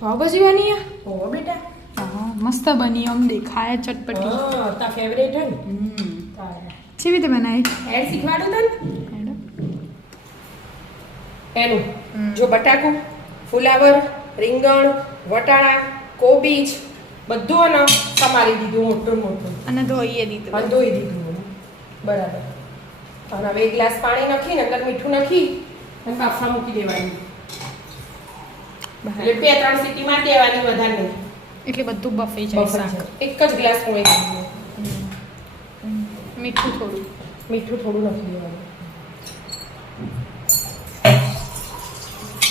પાવભાજી બની ઓ બેટા હા મસ્ત બની આમ દેખાય ચટપટી તા ફેવરેટ હે ને કેવી રીતે બનાવી એડ શીખવાડું તને એનું જો બટાકું ફુલાવર રીંગણ વટાણા કોબીજ બધું ને સમારી દીધું મોટું અને ધોઈએ દીધું અને ધોઈ દીધું બરાબર અને હવે એક ગ્લાસ પાણી નાખીને અંદર મીઠું નાખી અને બાફવા મૂકી દેવાની એટલે 2-3 સીટી મારી દેવાની વધારે નહીં એટલે બધું બફાઈ જાય શાક એક જ ગ્લાસ પાણી નાખીને મીઠું થોડું નાખી દેવાનું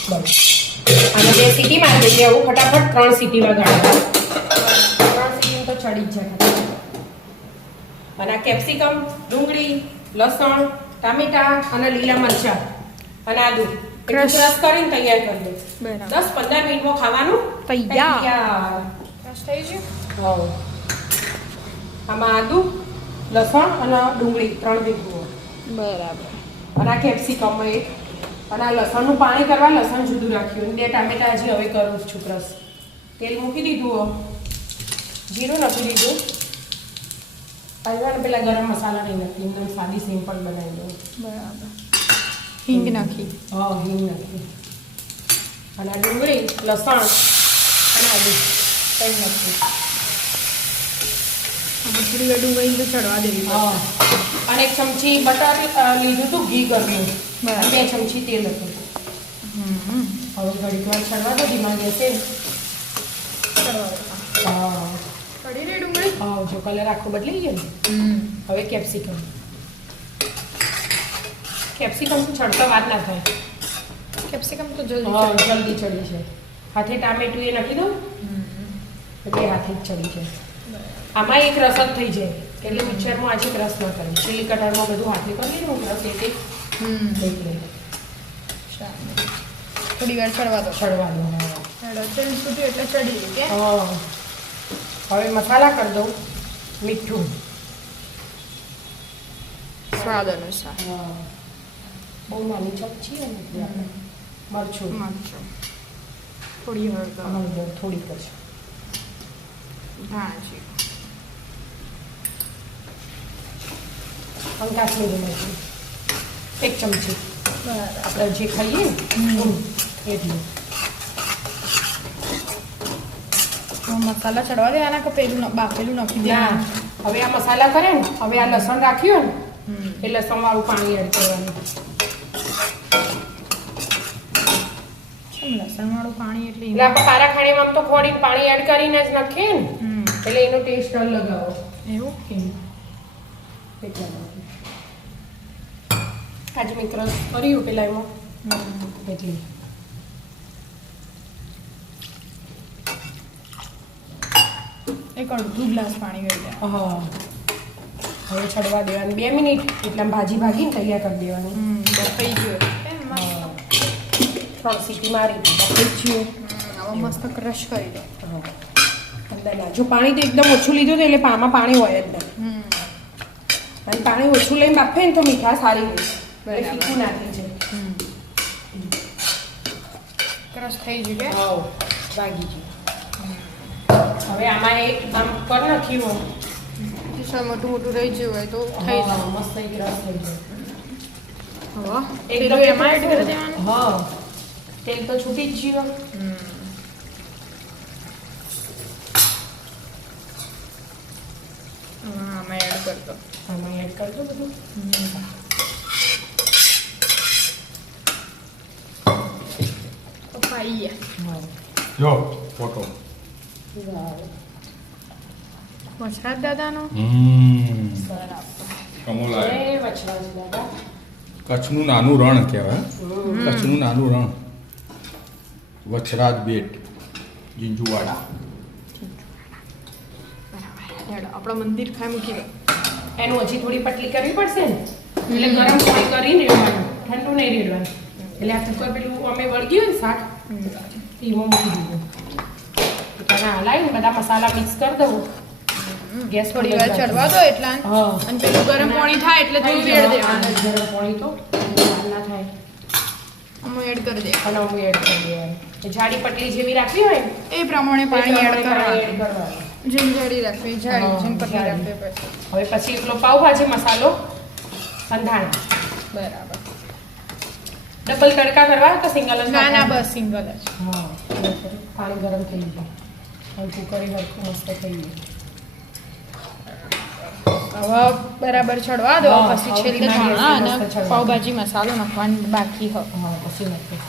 બસ અને 2 સીટી મારી દઈએ આવું ફટાફટ 3 સીટી વગાડો 3 સીટી તો ચડી જ જાય અને આ કેપ્સિકમ ડુંગળી લસણ ટામેટા અને લીલા મરચાં અને આદુ ક્રશ કરીને તૈયાર કરી દે બરાબર 10-15 મિનિટમાં ખાવાનું તૈયાર ક્રશ થઈ ગયું હા આમાં આદુ લસણ અને ડુંગળી 3 ભેગું બરાબર અને આ કેપ્સિકમ એક અને આ લસણનું પાણી કરવા લસણ જુદું રાખ્યું 2 ટામેટા હજી હવે કરું છું ક્રશ તેલ મૂકી દીધું જીરું નાખી દીધું અને પેલા ગરમ મસાલા નહીં નાખી એકદમ સાદી સિમ્પલ બનાવી દઉં બરાબર હિંગ નાખી હા હિંગ નાખી અને આ ડુંગળી લસણ અને આદુ કંઈ નાખી થોડી વાર ડુંગળી તો ચડવા દેવી હા અને 1 ચમચી બટર લીધું હતું ઘી ગરમ બરાબર 2 ચમચી તેલ હતું હવે ઘડીક વાર ચડવા દો ધીમા ગેસે હા ચડી રહી ડુંગળી હા જો કલર આખો બદલી ગયો ને હવે કેપ્સિકમ થી ચડતા વાર ના થાય કેપ્સિકમ તો હા જલ્દી ચડી છે હાથે ટામેટું એ નાખી દો એટલે હાથે જ ચડી જાય આમાં એક રસ જ થઈ જાય એટલે મિક્સરમાં આજે રસ ના કરે ચીલી કટરમાં બધું હાથે કરી લીધું રસ એટલે થોડી વાર ચડવા દો ચડવા દો તેલ છૂટ્યું એટલે ચડી ગઈ કે હવે મસાલા કરી દઉં મીઠું સ્વાદ અનુસાર બહુ નાની ચમચી અને મરચું થોડી હળદર થોડી પછી ધાણા અને કાશ્મીરી મરચું 1 ચમચી આપણે જે ખાઈએ એટલું મસાલા ચડવા દેવાના કે પેલું બાફેલું નાખી દેવાનું હવે આ મસાલા કરે ને હવે આ લસણ રાખ્યું ને એ લસણ વાળું પાણી એડ કરવાનું લસણ વાળું પાણી એટલે આપણે કારા ખાણીમાં તો ખોડી પાણી એડ કરીને જ નાખીએ ને એટલે એનો ટેસ્ટ અલગ આવે એવું આજે મેં ક્રશ કર્યું પેલા એમાં એટલે એક અડધું ગ્લાસ પાણી ગઈ હા હવે છડવા દેવાની 2 મિનિટ એટલે ભાજી ભાગીને તૈયાર કરી દેવાની બફાઈ ગયો 3 સીટી મારી બફાઈ ગયું હવે મસ્ત ક્રશ કરી દો અંદર જો પાણી તો એકદમ ઓછું લીધું હતું એટલે આમાં પાણી હોય જ નહીં અને પાણી ઓછું લઈને બાફે ને તો મીઠા સારી હોય ફીકું નાખી છે ક્રશ થઈ ગયું કે વાગી ગયું હવે આમાં એક આમ પર નાખ્યું હોય મોટું રહી ગયું હોય તો થઈ જાય મસ્ત એક રસ થઈ જાય એકદમ એમાં એડ કરી દેવાનું હા તેલ તો છૂટી જ ગયું આમાં એડ કરી દો આમાં એડ કરી દો બધું પાઈ ગયા જો ફોટો વચરાજ દાદાનો કચ્છનું નાનું રણ કહેવાય કચ્છનું નાનું રણ વચરાજ બેટ જીંજુવાડા આપણા મંદિર ખાઈ મૂકી દો એનું હજી થોડી પટલી કરવી પડશે ને એટલે ગરમ પાણી કરીને રેડવાનું ઠંડુ નહીં રેડવાનું એટલે આ કુકર પેલું અમે વળગ્યું ને શાક એમાં મૂકી દીધું હલાવીને બધા મસાલા મિક્સ કરી દઉં ગેસ થોડી વાર ચડવા દો એટલા અને પેલું ગરમ પાણી થાય એટલે થોડું રેડ દેવાનું ગરમ પાણી તો ના થાય અમે એડ કરી દે અને અમે એડ કરી દઈએ જાડી પટલી જેવી રાખવી હોય ને, એ પ્રમાણે પાણી એડ પાણી એડ કરવાનું. કરવાનું. જેમ જાડી રાખવી જાડી હા, જેમ પતલી જાડી. રાખવી પછી. હવે પછી એકલો પાવભાજી મસાલો સંધાણા. બરાબર. ડબલ તડકા કરવા કે સિંગલ જ? ના ના બસ સિંગલ જ. હા, પાણી ગરમ થઈ ગયું. હલકું કરી હલકું મસ્ત થઈ ગયું. હવે બરાબર ચડવા દો હા, પછી હવે છેલ્લે ધીમા ગેસે ધાણા અને મસ્ત ચડવા દો. પાવભાજી મસાલો નાખવાનો બાકી હોય. હા, પછી નાખીએ.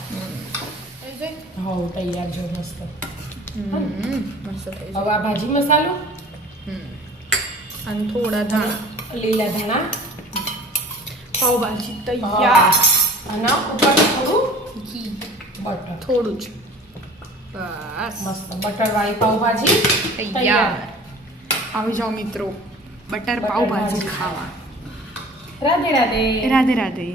હા, તૈયાર જો મસ્ત. મસ્ત થઈ હવે આ ભાજી મસાલો, અને થોડા ધાણા. લીલા ધાણા, પાવભાજી તૈયાર. અને ઉપર થોડું ઘી બટર. થોડું જ બસ મસ્ત બટર વાળી પાવભાજી તૈયાર. આવી જાઓ મિત્રો બટર પાવભાજી ખાવા. રાધે રાધે. રાધે રાધે.